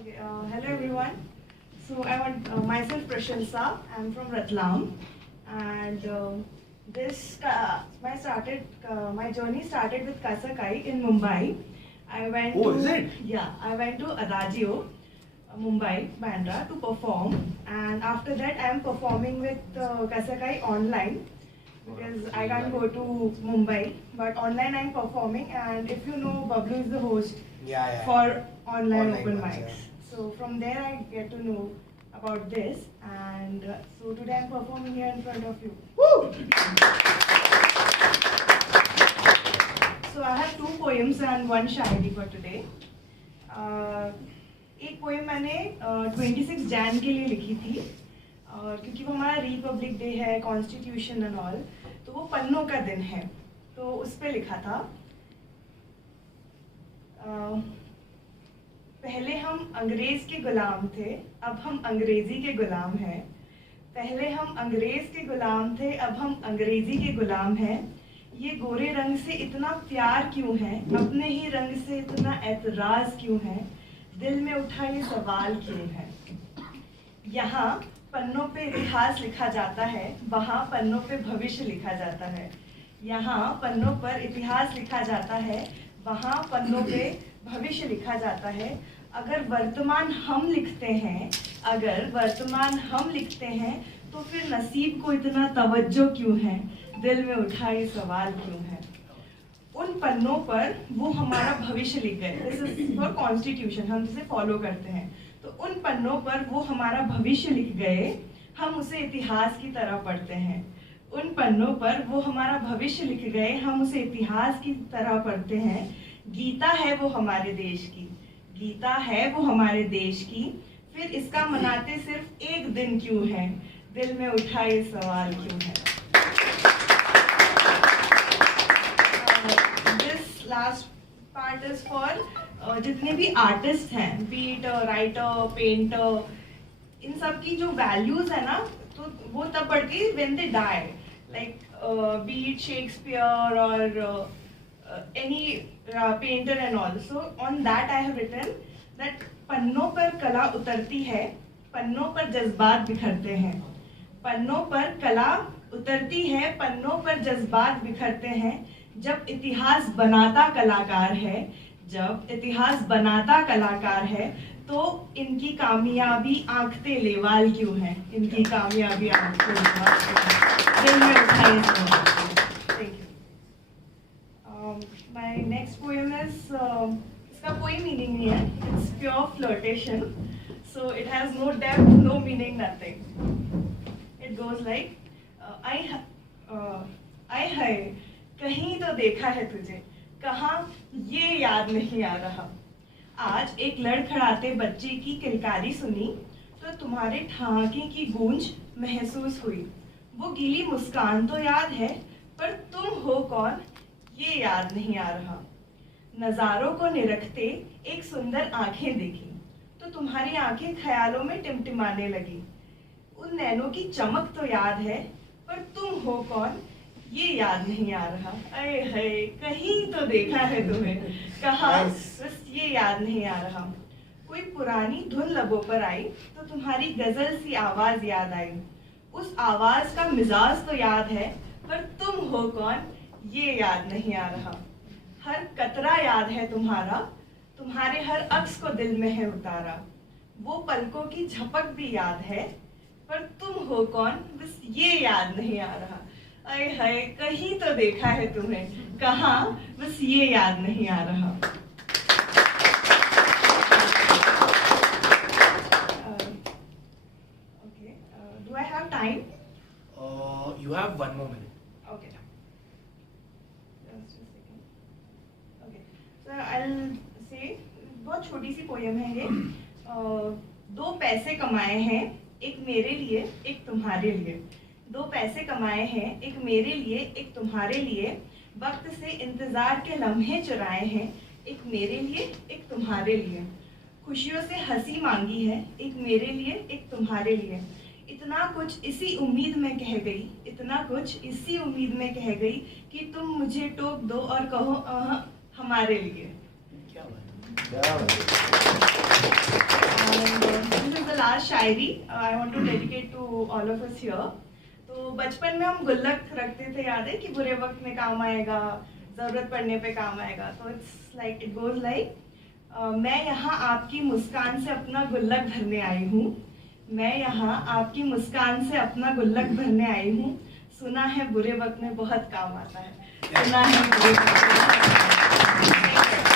Okay, hello everyone. So I want myself Prashansa. I'm from Ratlam, and my journey started with Kasakai in Mumbai. I went is it? Yeah, I went to Adagio, Mumbai, Bandra to perform, and after that I am performing with Kasakai online because I can't go to Mumbai, but online I'm performing. And if you know, Bablu is the host for online open ones, mics. So from there I get to know about this, and so today I'm performing here in front of you. Woo! So I have 2 poems and 1 Shayari for today. एक poem मैंने 26 जैन के लिए लिखी थी, और क्योंकि वो हमारा रिपब्लिक डे है, कॉन्स्टिट्यूशन एंड ऑल, तो वो पन्नों का दिन है, तो उस पे लिखा था। पहले हम अंग्रेज के गुलाम थे, अब हम अंग्रेजी के गुलाम हैं। पहले हम अंग्रेज के गुलाम थे, अब हम अंग्रेजी के गुलाम हैं। ये गोरे रंग से इतना प्यार क्यों है, अपने ही रंग से इतना एतराज क्यों है, दिल में उठा ये सवाल क्यों है। यहाँ पन्नों पे इतिहास लिखा जाता है, वहाँ पन्नों पे भविष्य लिखा जाता है। यहाँ पन्नों पर इतिहास लिखा जाता है, वहाँ पन्नों पे भविष्य लिखा जाता है। अगर वर्तमान हम लिखते हैं, तो फिर नसीब को इतना तवज्जो क्यों है, दिल में उठा ये सवाल क्यों है। उन पन्नों पर वो हमारा भविष्य लिख गए, दिस इज फॉर कॉन्स्टिट्यूशन, हम जिसे फॉलो करते हैं। तो उन पन्नों पर वो हमारा भविष्य लिख गए, हम उसे इतिहास की तरह पढ़ते हैं। उन पन्नों पर वो हमारा भविष्य लिख गए, हम उसे इतिहास की तरह पढ़ते हैं। गीता है वो हमारे देश की, गीता है वो हमारे देश की, फिर इसका मनाते सिर्फ एक दिन क्यों है, दिल में उठा ये सवाल क्यों है। This last part is for जितने भी आर्टिस्ट हैं, बीट राइटर, पेंटर, इन सब की जो वैल्यूज है ना, तो वो तब बढ़ती है व्हेन दे डाई, लाइक बीट शेक्सपियर और any painter and all. So on that I have written that पन्नों पर कला उतरती है, पन्नों पर जज्बात बिखरते हैं। पन्नों पर कला उतरती है, पन्नों पर जज्बात बिखरते हैं। जब इतिहास बनाता कलाकार है, जब इतिहास बनाता कलाकार है, तो इनकी कामयाबी आंखते लेवाल क्यों है, इनकी कामयाबी आंखते लेवाल क्यों है, दिल में उठाए सवाल। My next poem is इसका कोई meaning नहीं है, it's pure flirtation, so it has no depth, no meaning, nothing. It goes like आई हाय कहीं तो देखा है तुझे, कहाँ ये याद नहीं आ रहा। आज एक लड़खड़ाते बच्चे की किलकारी सुनी, तो तुम्हारे ठहाके की गूंज महसूस हुई। वो गीली मुस्कान तो याद है, पर तुम हो कौन ये याद नहीं आ रहा। नज़ारों को निरखते एक सुंदर आंखें देखी, तो तुम्हारी आंखें ख्यालों में टिमटिमाने लगी। उन नैनों की चमक तो याद है, पर तुम हो कौन ये याद नहीं आ रहा। अरे हाय कहीं तो देखा है तुम्हें, कहाँ बस ये याद नहीं आ रहा। कोई पुरानी धुन लबों पर आई, तो तुम्हारी गजल सी आवाज याद आई। उस आवाज का मिजाज तो याद है, पर तुम हो कौन ये याद नहीं आ रहा। हर कतरा याद है तुम्हारा, तुम्हारे हर अक्स को दिल में है उतारा। वो पलकों की झपक भी याद है, पर तुम हो कौन बस ये याद नहीं आ रहा। अरे हाय कहीं तो देखा है तुम्हें, कहाँ बस ये याद नहीं आ रहा। Okay, do I have time? You have 1 more minute. Okay. Just a second. Okay. So I'll say बहुत छोटी सी पोयम है ये। 2 पैसे कमाए हैं, एक मेरे लिए एक तुम्हारे लिए। 2 पैसे कमाए हैं, एक मेरे लिए एक तुम्हारे लिए। वक्त से इंतजार के लम्हे चुराए हैं, एक मेरे लिए एक तुम्हारे लिए। खुशियों से हंसी मांगी है, एक मेरे लिए एक तुम्हारे लिए। इतना कुछ इसी उम्मीद में कह गई, इतना कुछ इसी उम्मीद में कह गई, कि तुम मुझे टोक दो और कहो हमारे लिए। क्या बात है। खास शायरी I want to dedicate to all of us here. तो बचपन में हम गुल्लक रखते थे, याद है, कि बुरे वक्त में काम आएगा, ज़रूरत पड़ने पे काम आएगा। तो it's like, it goes like, मैं यहाँ आपकी मुस्कान से अपना गुल्लक भरने आई हूँ। मैं यहाँ आपकी मुस्कान से अपना गुल्लक भरने आई हूँ। सुना है बुरे वक्त में बहुत काम आता है। सुना है बुरे वक्त में बहुत काम आता है।